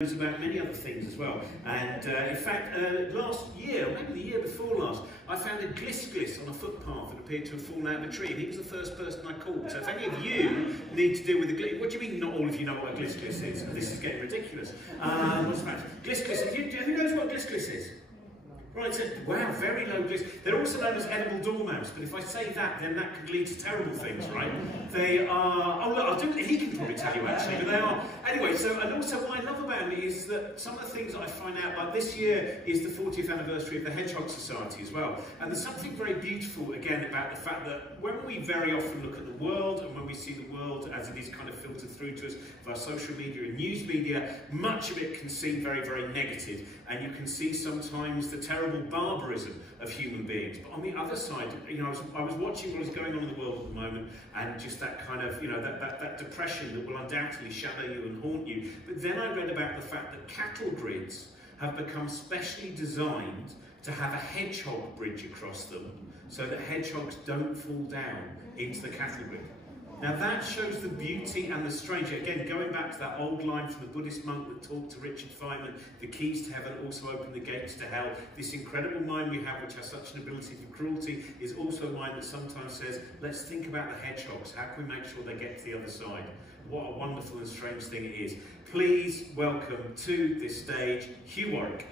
About many other things as well, and in fact last year, or maybe the year before last, I found a gliss on a footpath that appeared to have fallen out of a tree, and he was the first person I called. So if any of you need to deal with a gliss, what do you mean not all of you know what a gliss is? This is getting ridiculous. What's the matter? Gliss, who knows what gliss is? Right, so, wow, very low gliss. They're also known as edible dormouse, but if I say that, then that could lead to terrible things, right? They are, oh look, he can probably tell you actually, but they are. Anyway, so, and also what I love about it is that some of the things that I find out, like this year is the 40th anniversary of the Hedgehog Society as well. And there's something very beautiful, again, about the fact that when we very often look at the world, and when we see the world as it is kind of filtered through to us via social media and news media, much of it can seem very, very negative. And you can see sometimes the terrible barbarism of human beings. But on the other side, you know, I was watching what is going on in the world at the moment, and just that kind of, you know, that depression that will undoubtedly shadow you and haunt you. But then I read about the fact that cattle grids have become specially designed to have a hedgehog bridge across them so that hedgehogs don't fall down into the cattle grid. Now that shows the beauty and the strange. Again, going back to that old line from the Buddhist monk that talked to Richard Feynman, the keys to heaven also open the gates to hell. This incredible mind we have, which has such an ability for cruelty, is also a mind that sometimes says, let's think about the hedgehogs. How can we make sure they get to the other side? What a wonderful and strange thing it is. Please welcome to this stage, Hugh Warwick.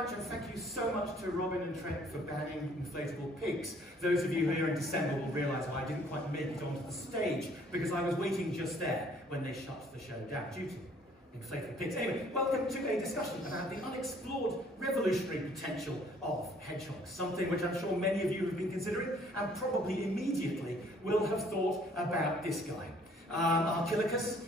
And thank you so much to Robin and Trent for banning inflatable pigs. Those of you here in December will realise why I didn't quite make it onto the stage, because I was waiting just there when they shut the show down due to inflatable pigs. Anyway, welcome to a discussion about the unexplored revolutionary potential of hedgehogs, something which I'm sure many of you have been considering and probably immediately will have thought about this guy. Archilochus,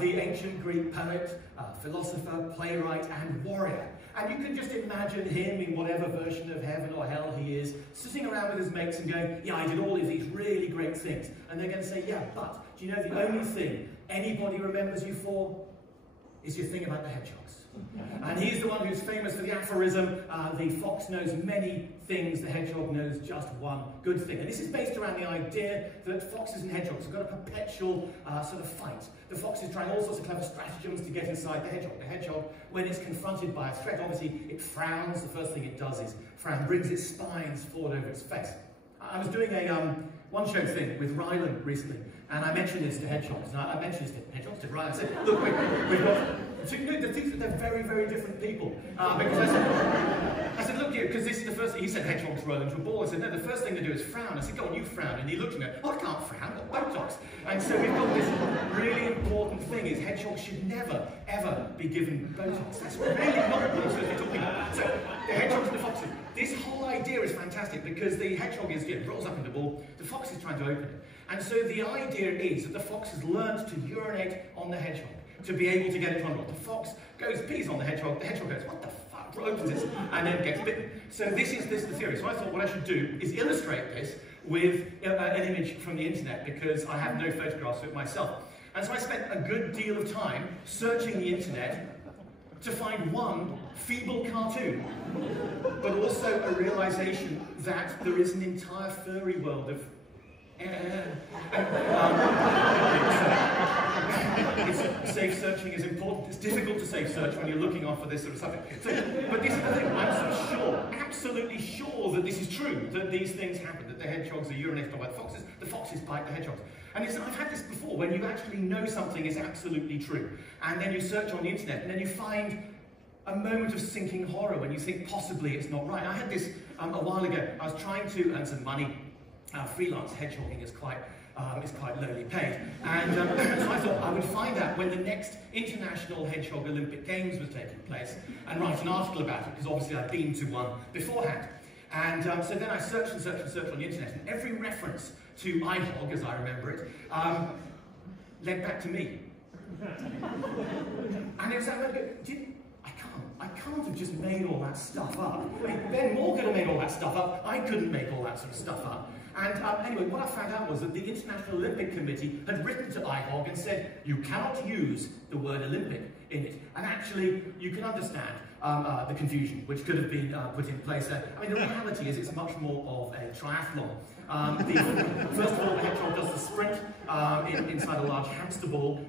the ancient Greek poet, philosopher, playwright and warrior. And you can just imagine him in whatever version of heaven or hell he is, sitting around with his mates and going, yeah, I did all of these really great things. And they're going to say, yeah, but do you know the only thing anybody remembers you for is your thing about the hedgehogs? And he's the one who's famous for the aphorism, the fox knows many things, the hedgehog knows just one good thing. And this is based around the idea that foxes and hedgehogs have got a perpetual sort of fight. The fox is trying all sorts of clever stratagems to get inside the hedgehog. The hedgehog, when it's confronted by a threat, obviously it frowns. The first thing it does is frown, brings its spines forward over its face. I was doing a one-show thing with Ryland recently, and I mentioned this to hedgehogs. And I mentioned this to hedgehogs, to Ryland. I said, look, we've got... So you know, the things that they're very, very different people. Because I said, look, because this is the first thing. He said hedgehogs roll into a ball. I said, no, the first thing they do is frown. I said, go on, you frown. And he looked at me and went, oh, I can't frown, I've got Botox. And so we've got this really important thing is hedgehogs should never, ever be given Botox. That's really not what I'm supposed to be talking about. So the hedgehogs and the foxes. This whole idea is fantastic because the hedgehog is, rolls up in the ball, the fox is trying to open it. And so the idea is that the fox has learned to urinate on the hedgehog to be able to get it to unroll. The fox goes, pees on the hedgehog goes, what the fuck, opens it, and then gets bitten. So this is the theory. So I thought what I should do is illustrate this with an image from the internet, because I have no photographs of it myself. And so I spent a good deal of time searching the internet to find one feeble cartoon, but also a realization that there is an entire furry world of safe searching is important. It's difficult to safe search when you're looking off for this sort of subject. So, but this is the thing, I'm so sure, absolutely sure that this is true, that these things happen, that the hedgehogs are urinated on by the foxes bite the hedgehogs. And I've had this before, when you actually know something is absolutely true, and then you search on the internet, and then you find a moment of sinking horror when you think possibly it's not right. I had this a while ago. I was trying to earn some money. Freelance hedgehogging is quite lowly paid, and so I thought I would find out when the next International Hedgehog Olympic Games was taking place and write an article about it, because obviously I'd been to one beforehand. And so then I searched and searched and searched on the internet, and every reference to IHOG, as I remember it, led back to me. And it was that way, I can't have just made all that stuff up. I mean, Ben Moore could have made all that stuff up. I couldn't make all that sort of stuff up. And anyway, what I found out was that the International Olympic Committee had written to IHOG and said, you cannot use the word Olympic in it. And actually, you can understand the confusion which could have been put in place there. I mean, the reality is it's much more of a triathlon. First of all, the hedgehog does the sprint inside a large hamster ball.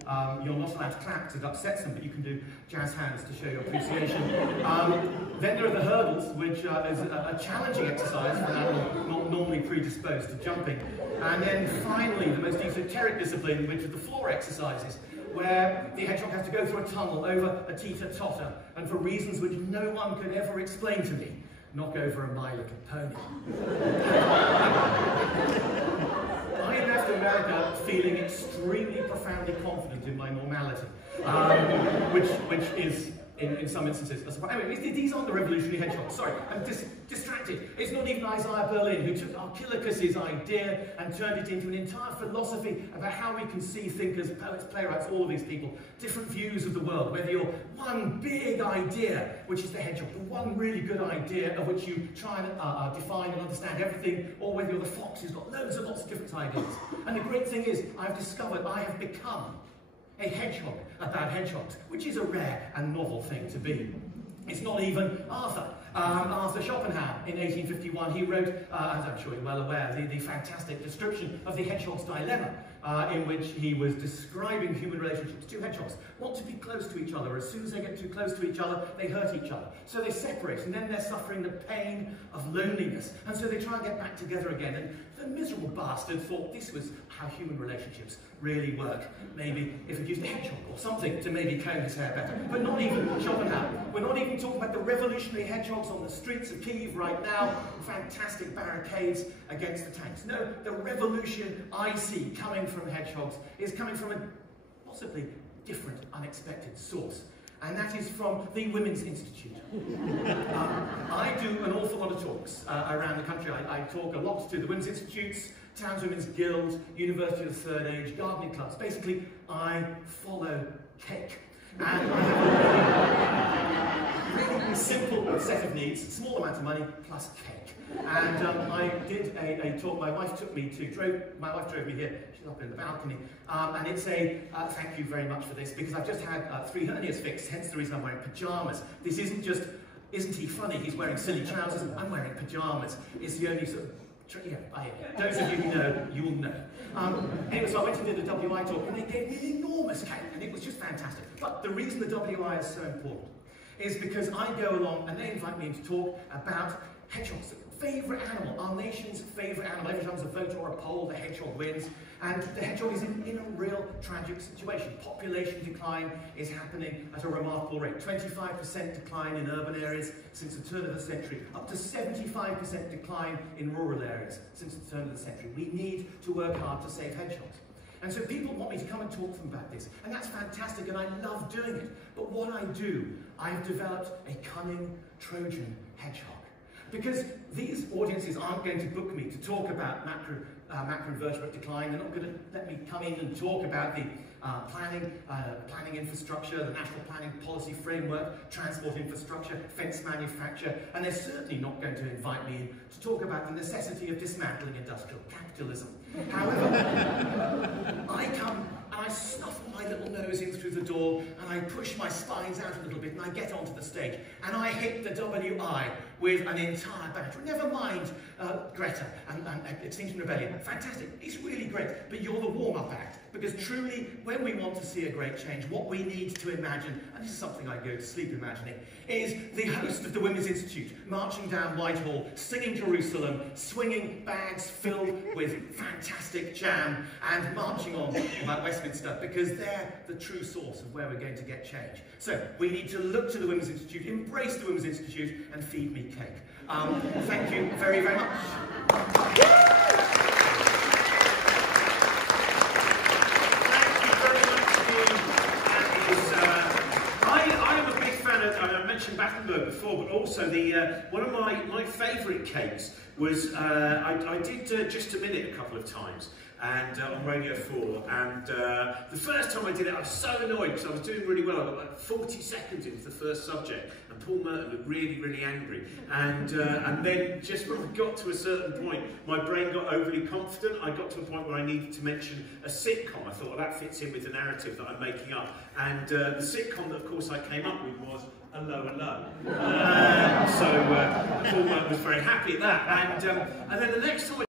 You're not allowed to clap because it upsets them, but you can do jazz hands to show your appreciation. Then there are the hurdles, which is a challenging exercise for an animal not normally predisposed to jumping. And then finally, the most esoteric discipline, which are the floor exercises, where the hedgehog has to go through a tunnel over a teeter-totter, and for reasons which no one could ever explain to me, knock over a My Little Pony. I left America feeling extremely profoundly confident in my normality, which is, in some instances, a surprise. Anyway, these aren't the revolutionary hedgehogs. Sorry, I'm distracted. It's not even Isaiah Berlin who took Archilochus's idea and turned it into an entire philosophy about how we can see thinkers, poets, playwrights, all of these people, different views of the world, whether you're one big idea, which is the hedgehog, the one really good idea of which you try and define and understand everything, or whether you're the fox who's got loads and lots of different ideas. And the great thing is, I've discovered I have become a hedgehog about hedgehogs, which is a rare and novel thing to be. It's not even Arthur. Arthur Schopenhauer, in 1851, he wrote, as I'm sure you're well aware, the fantastic description of the hedgehog's dilemma, in which he was describing human relationships. Two hedgehogs want to be close to each other. As soon as they get too close to each other, they hurt each other. So they separate, and then they're suffering the pain of loneliness. And so they try and get back together again. And the miserable bastard thought this was how human relationships really work. Maybe if it used a hedgehog or something to maybe comb his hair better. But not even Schopenhauer. We're not even talking about the revolutionary hedgehogs on the streets of Kyiv right now, fantastic barricades against the tanks. No, the revolution I see coming from hedgehogs is coming from a possibly different, unexpected source. And that is from the Women's Institute. I do an awful lot of talks around the country. I talk a lot to the Women's Institutes, Towns Women's Guild, University of the Third Age, gardening clubs. Basically, I follow cake. And I have a really simple set of needs, small amount of money, plus cake. And I did a talk, my wife drove me here, she's up in the balcony, and it's a thank you very much for this, because I've just had 3 hernias fixed, hence the reason I'm wearing pyjamas. This isn't just, isn't he funny, he's wearing silly trousers, I'm wearing pyjamas. It's the only sort of, those of you who know, you'll know. Anyway, so I went and did a WI talk, and they gave me an enormous cake, and it was just fantastic. But the reason the WI is so important is because I go along, and they invite me to talk about hedgehogs. Favourite animal, our nation's favourite animal. Every time there's a vote or a poll, the hedgehog wins. And the hedgehog is in a real tragic situation. Population decline is happening at a remarkable rate. 25% decline in urban areas since the turn of the century, up to 75% decline in rural areas since the turn of the century. We need to work hard to save hedgehogs. And so people want me to come and talk to them about this. And that's fantastic, and I love doing it. But what I do, I've developed a cunning Trojan hedgehog. Because these audiences aren't going to book me to talk about macroinvertebrate decline. They're not going to let me come in and talk about the planning infrastructure, the national planning policy framework, transport infrastructure, fence manufacture, and they're certainly not going to invite me in to talk about the necessity of dismantling industrial capitalism. However, I come and I snuff my little nose in through the door, and I push my spines out a little bit, and I get onto the stage, and I hit the WI with an entire banter. Never mind Greta and Extinction Rebellion. Fantastic, it's really great, but you're the warm-up act. Because truly, when we want to see a great change, what we need to imagine, and this is something I go to sleep imagining, is the host of the Women's Institute marching down Whitehall, singing Jerusalem, swinging bags filled with fantastic jam, and marching on about Westminster, because they're the true source of where we're going to get change. So we need to look to the Women's Institute, embrace the Women's Institute, and feed me cake. Thank you very, very much. I mentioned Battenberg before, but also one of my favourite cakes was I did Just a Minute a couple of times, and on Radio 4, and the first time I did it I was so annoyed because I was doing really well. I got like 40 seconds into the first subject, and Paul Merton looked really, really angry, and then just when I got to a certain point, my brain got overly confident. I got to a point where I needed to mention a sitcom. I thought, well, that fits in with the narrative that I'm making up, and the sitcom that of course I came up with was A Low and Low. So Paul Merton was very happy at that, and then the next time